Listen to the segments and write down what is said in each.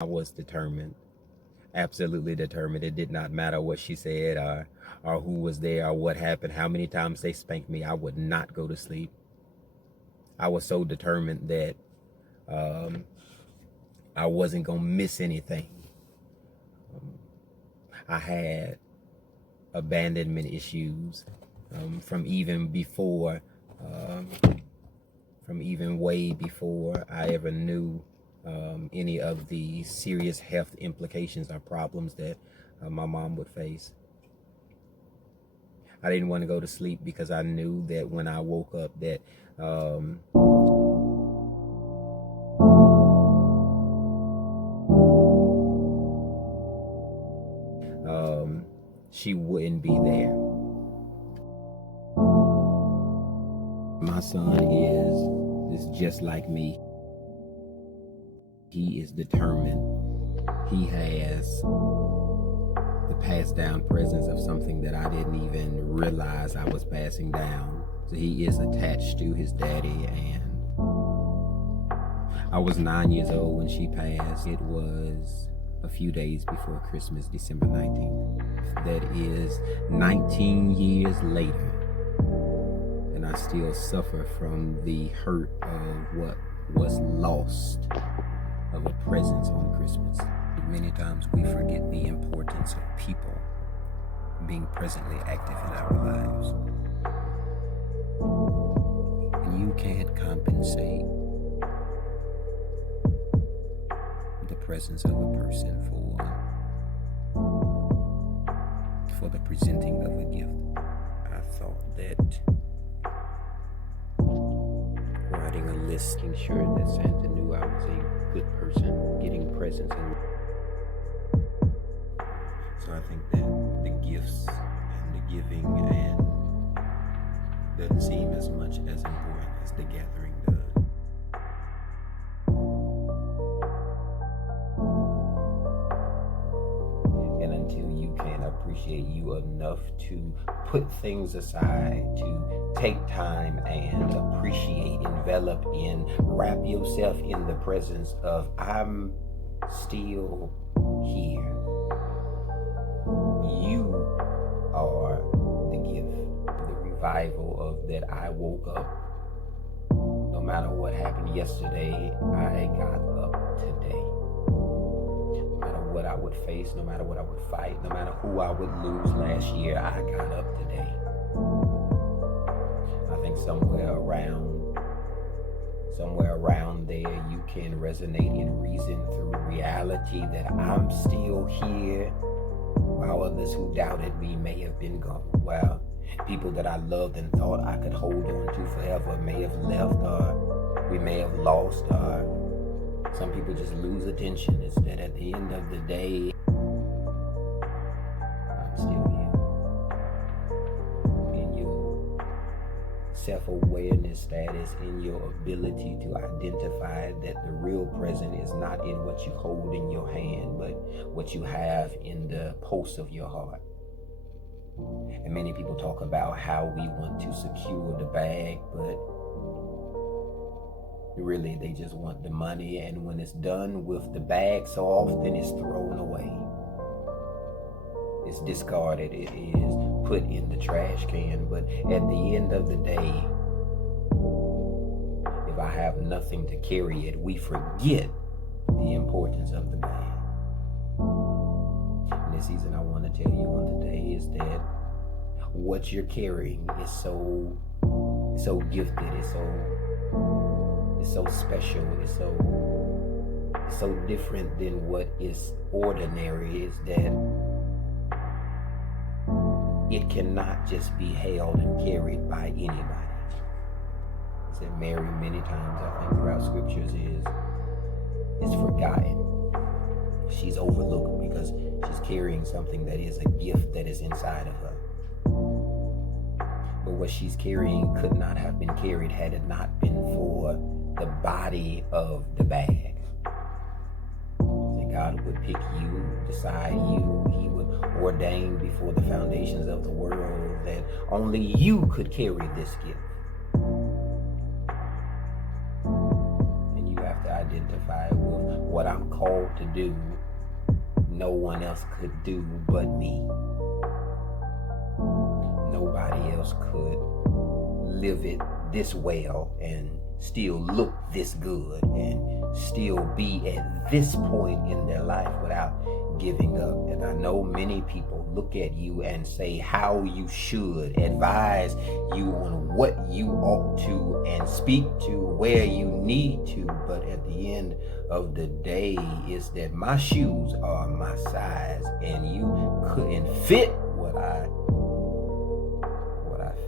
I was determined, absolutely determined. It did not matter what she said or who was there or what happened, how many times they spanked me. I would not go to sleep. I was so determined that um, I wasn't going to miss anything. I had abandonment issues from even before, um, from even way before I ever knew any of the serious health implications or problems that my mom would face. I didn't want to go to sleep because I knew that when I woke up that she wouldn't be there. My son is just like me. He is determined. He has the passed down presence of something that I didn't even realize I was passing down. So he is attached to his daddy, and I was 9 years old when she passed. It was a few days before Christmas, December 19th. That is 19 years later, and I still suffer from the hurt of what was lost of a presence on Christmas. Many times we forget the importance of people being presently active in our lives. And you can't compensate the presence of a person for the presenting of a gift. I thought that writing a list, making sure that Santa knew I was a good person, getting presents, and so I think that the gifts and the giving and doesn't seem as much as important as the gathering does. And until you can appreciate you enough to put things aside, to take time and appreciate, envelop in, wrap yourself in the presence of I'm still here. You are the gift, the revival of that I woke up. No matter what happened yesterday, I got up today. No matter what I would face, no matter what I would fight, no matter who I would lose last year, I got up today. I think somewhere around there, you can resonate and reason through reality that I'm still here, while others who doubted me may have been gone. While people that I loved and thought I could hold on to forever may have left, or we may have lost, or some people just lose attention. It's that at the end of the day, I'm still here. In your self-awareness status, in your ability to identify that the real present is not in what you hold in your hand, but what you have in the pulse of your heart. And many people talk about how we want to secure the bag, but really they just want the money, and when it's done with the bag, so often it's thrown away. It's discarded, it is put in the trash can. But at the end of the day, if I have nothing to carry it, we forget the importance of the bag. And this season I want to tell you on today is that what you're carrying is so gifted, it's so special, it's so different than what is ordinary, is that it cannot just be held and carried by anybody. It's that Mary many times, I think, throughout scriptures is forgotten. She's overlooked because she's carrying something that is a gift that is inside of her. But what she's carrying could not have been carried had it not been for the body of the bag. That God would pick you, decide you. He would ordain before the foundations of the world that only you could carry this gift. And you have to identify with what I'm called to do, no one else could do but me. Nobody else could live it this well and still look this good and still be at this point in their life without giving up. And I know many people look at you and say how you should, advise you on what you ought to, and speak to where you need to. But at the end of the day, is that my shoes are my size, and you couldn't fit what I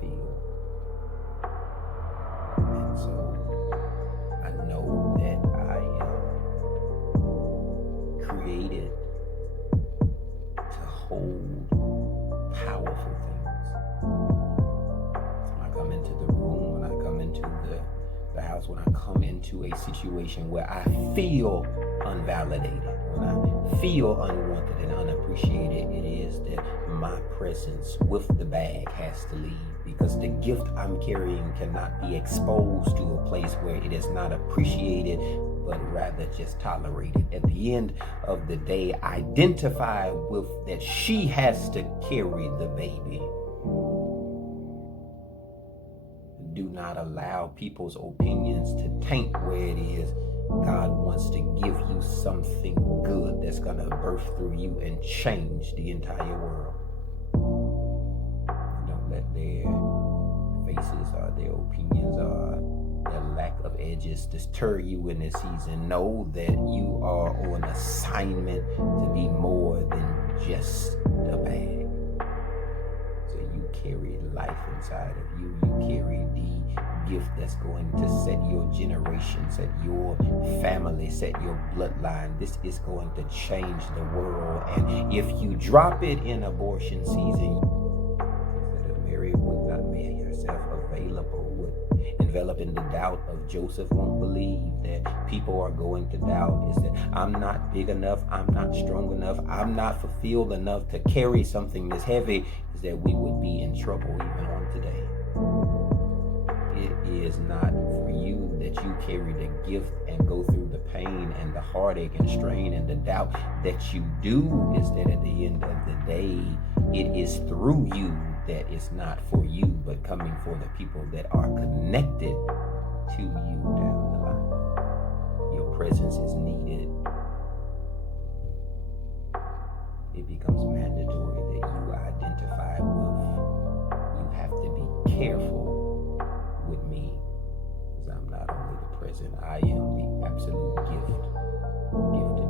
feel. And so I know that I am created to hold powerful things. When I come into the room, when I come into the house, when I come into a situation where I feel unvalidated, when I feel unwanted and unappreciated, it is that my presence with the bag has to leave, because the gift I'm carrying cannot be exposed to a place where it is not appreciated, but rather just tolerated. At the end of the day, identify with that she has to carry the baby. Do not allow people's opinions to taint where it is God wants to give you something good that's going to birth through you and change the entire world. Don't let their faces or their opinions or their lack of edges deter you in this season. Know that you are on assignment to be more than just a bag. So you carry life inside of you. You carry the gift that's going to set your generation, set your family, set your bloodline. This is going to change the world. And if you drop it in abortion season, instead of Mary would not make herself available, would envelop in the doubt of Joseph won't believe, that people are going to doubt, is that I'm not big enough, I'm not strong enough, I'm not fulfilled enough to carry something this heavy, is that we would be in trouble even on today. It is not for you that you carry the gift and go through the pain and the heartache and strain and the doubt that you do, is that at the end of the day, it is through you that it's not for you, but coming for the people that are connected to you down the line. Your presence is needed. It becomes mandatory that you identify with. You have to be careful with me, because I'm not only the present, I am the absolute gift gifted